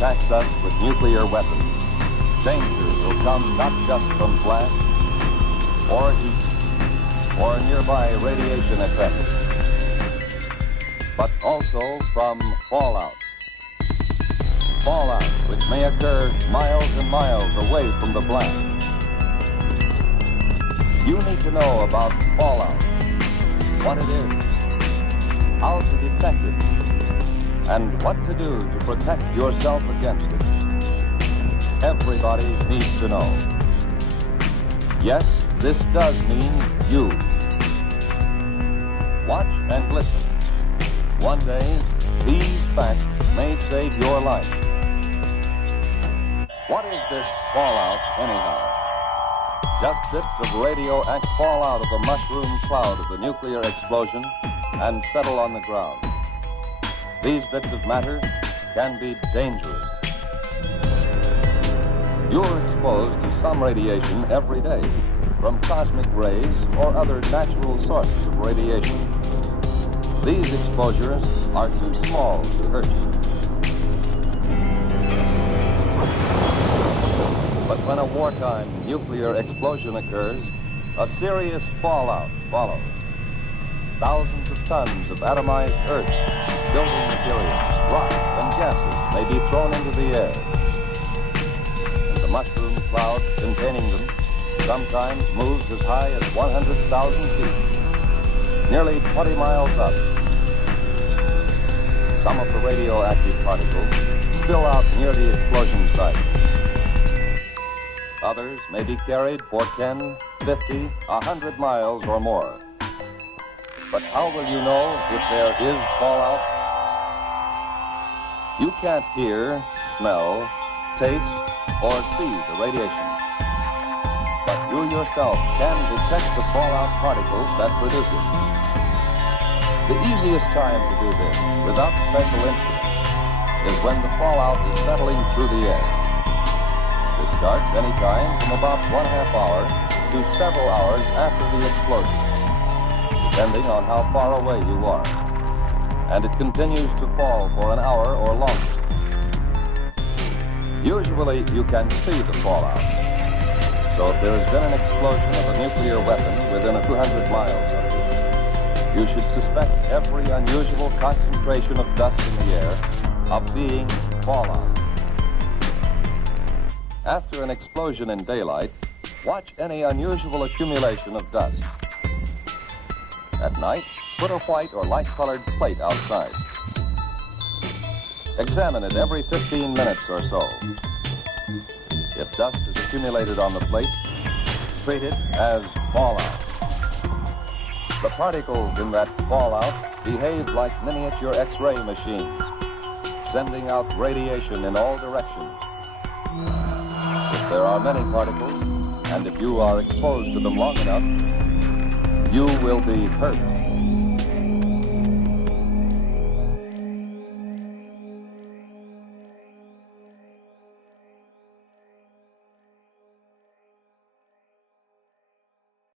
attacks us with nuclear weapons, dangers will come not just from blast or heat or nearby radiation effects, but also from fallout. Fallout, which may occur miles and miles away from the blast. You need to know about fallout, what it is, how to detect it, and what to do to protect yourself against it. Everybody needs to know. Yes, this does mean you. Watch and listen. One day, these facts may save your life. What is this fallout, anyhow? Just bits of radioactive fall out of a mushroom cloud of the nuclear explosion and settle on the ground. These bits of matter can be dangerous. You're exposed to some radiation every day, from cosmic rays or other natural sources of radiation. These exposures are too small to hurt you. But when a wartime nuclear explosion occurs, a serious fallout follows. Thousands of tons of atomized earth, building materials, rock, and gases may be thrown into the air. And the mushroom cloud containing them sometimes moves as high as 100,000 feet, nearly 20 miles up. Some of the radioactive particles spill out near the explosion site. Others may be carried for 10, 50, 100 miles or more. But how will you know if there is fallout? You can't hear, smell, taste, or see the radiation. But you yourself can detect the fallout particles that produce it. The easiest time to do this, without special instruments, is when the fallout is settling through the air. It starts any time from about 1/2 hour to several hours after the explosion, depending on how far away you are. And it continues to fall for an hour or longer. Usually you can see the fallout. So if there has been an explosion of a nuclear weapon within a few hundred miles of you, you should suspect every unusual concentration of dust in the air of being fallout. After an explosion in daylight, watch any unusual accumulation of dust. At night, put a white or light-colored plate outside. Examine it every 15 minutes or so. If dust is accumulated on the plate, treat it as fallout. The particles in that fallout behave like miniature X-ray machines, sending out radiation in all directions. If there are many particles, and if you are exposed to them long enough, you will be hurt.